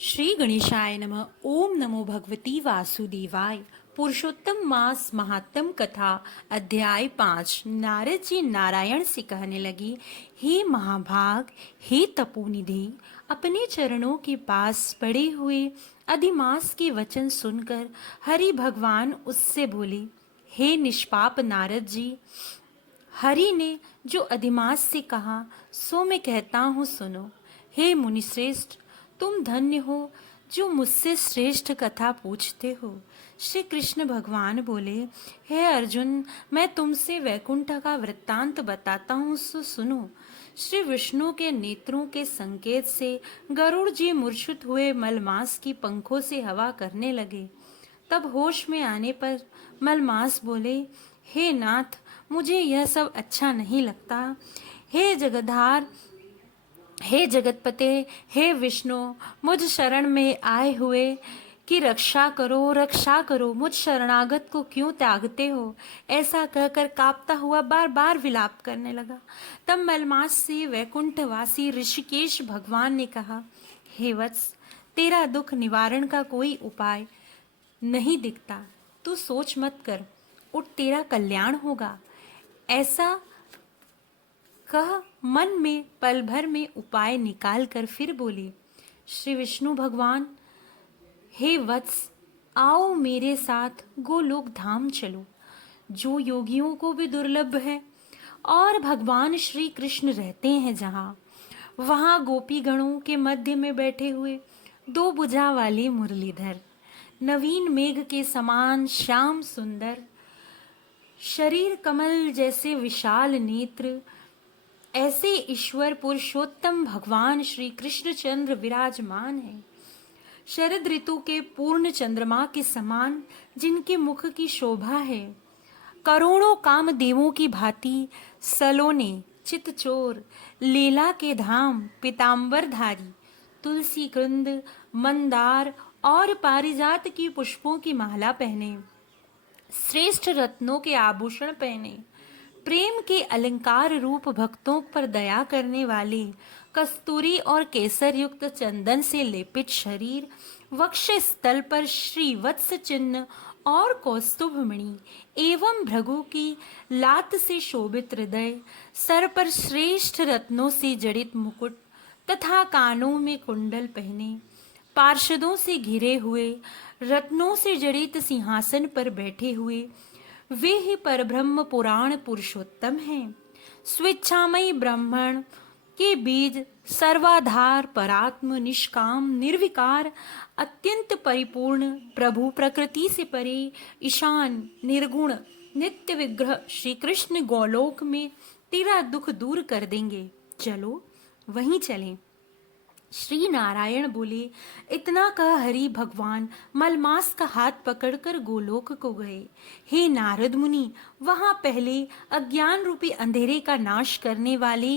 श्री गणेशाय नमः। ओम नमो भगवती वासुदेवाय। पुरुषोत्तम मास महात्म कथा अध्याय 5। नारद जी नारायण से कहने लगी, हे महाभाग, हे तपोनिधि, अपने चरणों के पास पड़े हुए अधिमास के वचन सुनकर हरि भगवान उससे बोले, हे निष्पाप नारद जी, हरि ने जो अधिमास से कहा सो मैं कहता हूँ, सुनो। हे मुनिश्रेष्ठ, तुम धन्य हो जो मुझसे श्रेष्ठ कथा पूछते हो। श्री कृष्ण भगवान बोले, हे अर्जुन, मैं तुमसे वैकुंठ का वृत्तांत बताता हूँ, सो सुनो। श्री विष्णु के नेत्रों के संकेत से गरुड़ जी मूर्छित हुए मलमास की पंखों से हवा करने लगे। तब होश में आने पर मलमास बोले, हे नाथ, मुझे यह सब अच्छा नहीं लगता। हे जगधार, हे जगतपते, हे विष्णु, मुझ शरण में आए हुए कि रक्षा करो, रक्षा करो, मुझ शरणागत को क्यों त्यागते हो? ऐसा कहकर कांपता हुआ बार बार विलाप करने लगा। तब मलमास से वैकुंठवासी ऋषिकेश भगवान ने कहा, हे वत्स, तेरा दुख निवारण का कोई उपाय नहीं दिखता। तू सोच मत कर, उठ, तेरा कल्याण होगा। ऐसा कह मन में पल भर में उपाय निकाल कर फिर बोले, श्री विष्णु भगवान, हे वत्स, आओ मेरे साथ गोलोक धाम चलो, जो योगियों को भी दुर्लभ है, और भगवान श्री कृष्ण रहते हैं जहाँ। वहाँ गोपी गणों के मध्य में बैठे हुए दो भुजा वाले मुरलीधर, नवीन मेघ के समान श्याम सुंदर, शरीर कमल जैसे विशाल नेत्र, ऐसे ईश्वर पुरुषोत्तम भगवान श्री कृष्णचंद्र विराजमान हैं। शरद ऋतु के पूर्ण चंद्रमा के समान जिनके मुख की शोभा है, करोड़ों कामदेवों की भांति सलोने, चितचोर, लीला के धाम, पीतांबरधारी, तुलसी कुंद, मंदार और पारिजात की पुष्पों की माला पहने, श्रेष्ठ रत्नों के आभूषण पहने, प्रेम के अलंकार रूप भक्तों पर दया करने वाले, कस्तूरी और केसर युक्त चंदन से लेपित शरीर, वक्ष स्थल पर श्री वत्स चिन्ह और कौस्तुभ मणि एवं भृगु की लात से शोभित हृदय, सर पर श्रेष्ठ रत्नों से जड़ित मुकुट तथा कानों में कुंडल पहने, पार्षदों से घिरे हुए, रत्नों से जड़ित सिंहासन पर बैठे हुए, वे ही परब्रह्म पुराण पुरुषोत्तम हैं। स्वेच्छामयी ब्राह्मण के बीज, सर्वाधार, परात्म, निष्काम, निर्विकार, अत्यंत परिपूर्ण, प्रभु प्रकृति से परे, ईशान, निर्गुण, नित्य विग्रह श्री कृष्ण गोलोक में तेरा दुख दूर कर देंगे। चलो वहीं चलें। श्री नारायण बोले, इतना कह हरि भगवान मलमास का हाथ पकड़कर गोलोक को गए। हे नारद मुनि, वहां पहले अज्ञान रूपी अंधेरे का नाश करने वाले,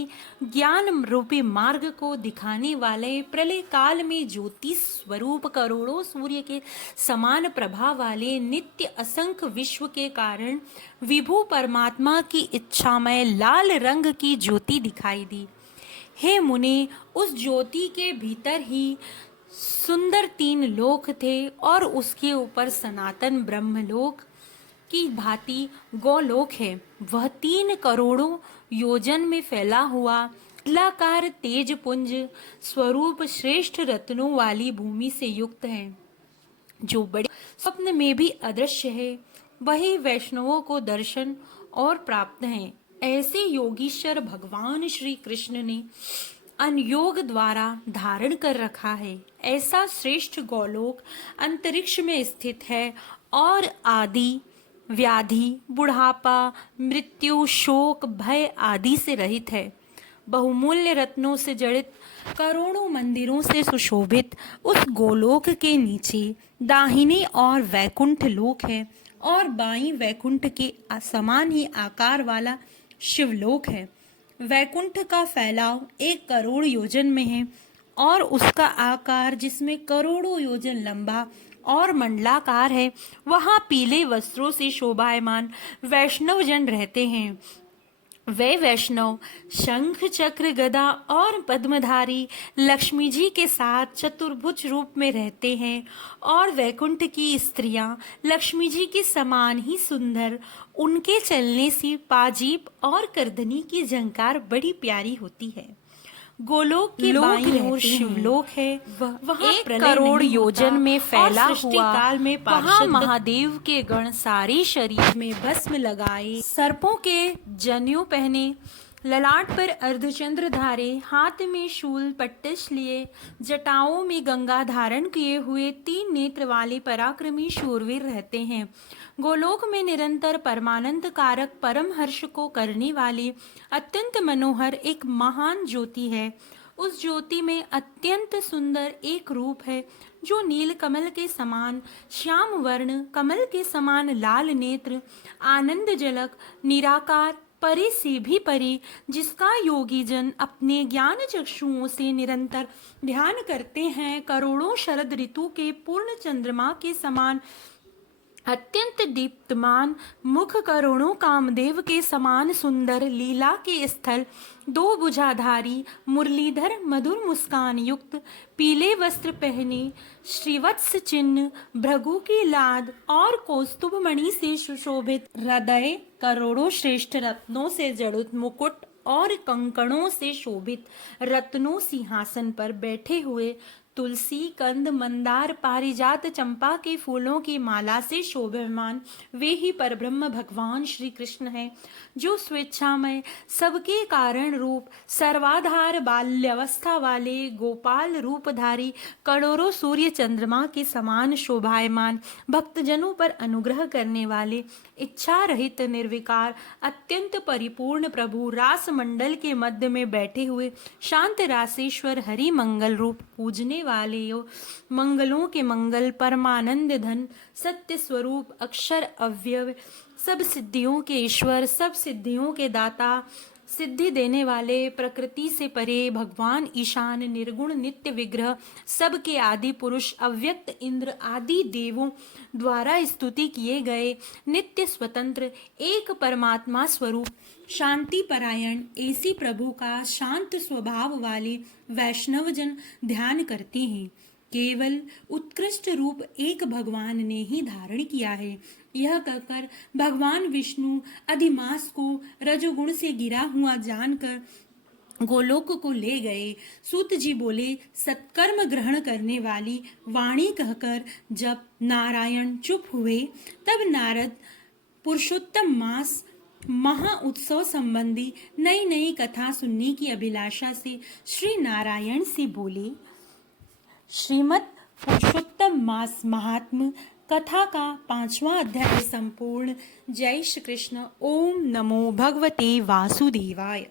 ज्ञान रूपी मार्ग को दिखाने वाले, प्रलय काल में ज्योति स्वरूप करोड़ों सूर्य के समान प्रभा वाले, नित्य असंख्य विश्व के कारण विभु परमात्मा की इच्छामय लाल रंग की ज्योति दिखाई दी। हे मुने, उस ज्योति के भीतर ही सुंदर 3 लोक थे और उसके ऊपर सनातन ब्रह्मलोक की भांति गोलोक है। वह 3 करोड़ों योजन में फैला हुआ लाकार तेज पुंज स्वरूप श्रेष्ठ रत्नों वाली भूमि से युक्त है, जो बड़े स्वप्न में भी अदृश्य है। वही वैष्णवों को दर्शन और प्राप्त है। ऐसे योगीश्वर भगवान श्री कृष्ण ने अनयोग द्वारा धारण कर रखा है। ऐसा श्रेष्ठ गोलोक अंतरिक्ष में स्थित है और आदि, व्याधि, बुढ़ापा, मृत्यु, शोक, भय आदि से रहित है। बहुमूल्य रत्नों से जड़ित करोड़ों मंदिरों से सुशोभित उस गोलोक के नीचे दाहिने और वैकुंठ लोक है और बाईं वैकुंठ के समान ही आकार वाला शिवलोक है। वैकुंठ का फैलाव 1 करोड़ योजन में है और उसका आकार जिसमें करोड़ों योजन लंबा और मंडलाकार है। वहाँ पीले वस्त्रों से शोभायमान वैष्णव जन रहते हैं। वे वैष्णव शंख चक्र गदा और पद्मधारी लक्ष्मी जी के साथ चतुर्भुज रूप में रहते हैं और वैकुंठ की स्त्रियां लक्ष्मी जी के समान ही सुंदर। उनके चलने से पाजीब और करधनी की झंकार बड़ी प्यारी होती है। गोलोक के बाईं ओर शिवलोक है, वहाँ 1 करोड़ योजन में फैला हुआ काल में वहाँ महादेव के गण सारे शरीर में भस्म लगाए, सर्पों के जनेऊ पहने, ललाट पर अर्धचंद्र धारे, हाथ में शूल पट्टिश लिए, जटाओं में गंगा धारण किए हुए 3 नेत्र वाले पराक्रमी शूरवीर रहते हैं। गोलोक में निरंतर परमानंद कारक परम हर्ष को करने वाली अत्यंत मनोहर एक महान ज्योति है। उस ज्योति में अत्यंत सुंदर एक रूप है जो नील कमल के समान श्याम वर्ण, कमल के समान लाल नेत्र, आनंद जलक, निराकार, परे से भी परे, जिसका योगी जन अपने ज्ञान चक्षुओं से निरंतर ध्यान करते हैं, करोड़ों शरद ऋतु के पूर्ण चंद्रमा के समान अत्यंत दीप्तमान मुख, करोड़ों कामदेव के समान सुंदर लीला के स्थल, 2 भुजाधारी मुरलीधर मधुर मुस्कान युक्त, पीले वस्त्र पहने, श्रीवत्स चिन्ह, भृगु की लाद और कौस्तुभ मणि से सुशोभित हृदय, करोड़ों श्रेष्ठ रत्नों से जड़ित मुकुट और कंकणों से शोभित रत्नों सिंहासन पर बैठे हुए, तुलसी, कंद, मंदार, पारिजात, चंपा के फूलों की माला से शोभायमान वे ही परब्रह्म भगवान श्री कृष्ण हैं, जो स्वेच्छामय, सबके कारण रूप, सर्वाधार, बाल्यावस्था वाले, गोपाल रूपधारी, करोड़ों सूर्य चंद्रमा के समान शोभायमान, भक्तजनों पर अनुग्रह करने वाले, इच्छा रहित, निर्विकार, अत्यंत परिपूर्ण प्रभु, रास मंडल के मध्य में बैठे हुए शांत रासेश्वर हरि मंगल रूप, पूजने वाले मंगलों के मंगल, परमानंद धन, सत्य स्वरूप, अक्षर अव्यय, सब सिद्धियों के ईश्वर, सब सिद्धियों के दाता, सिद्धि देने वाले, प्रकृति से परे, भगवान ईशान, निर्गुण, नित्य विग्रह, सबके आदि पुरुष, अव्यक्त इंद्र आदि देवों द्वारा स्तुति किए गए, नित्य स्वतंत्र, एक परमात्मा स्वरूप, शांति परायण, ऐसी प्रभु का शांत स्वभाव वाले वैष्णवजन ध्यान करते हैं। केवल उत्कृष्ट रूप एक भगवान ने ही धारण किया है। यह कहकर भगवान विष्णु अधिमास को रजोगुण से गिरा हुआ जानकर गोलोक को ले गए। सूत जी बोले, सत्कर्म ग्रहण करने वाली वाणी कहकर जब नारायण चुप हुए, तब नारद पुरुषोत्तम मास महा उत्सव संबंधी नई नई कथा सुनने की अभिलाषा से श्री नारायण से बोले। श्रीमद् पुरुषोत्तम मास महात्म कथा का 5वां अध्याय संपूर्ण। जय श्री कृष्ण। ओम नमो भगवते वासुदेवाय।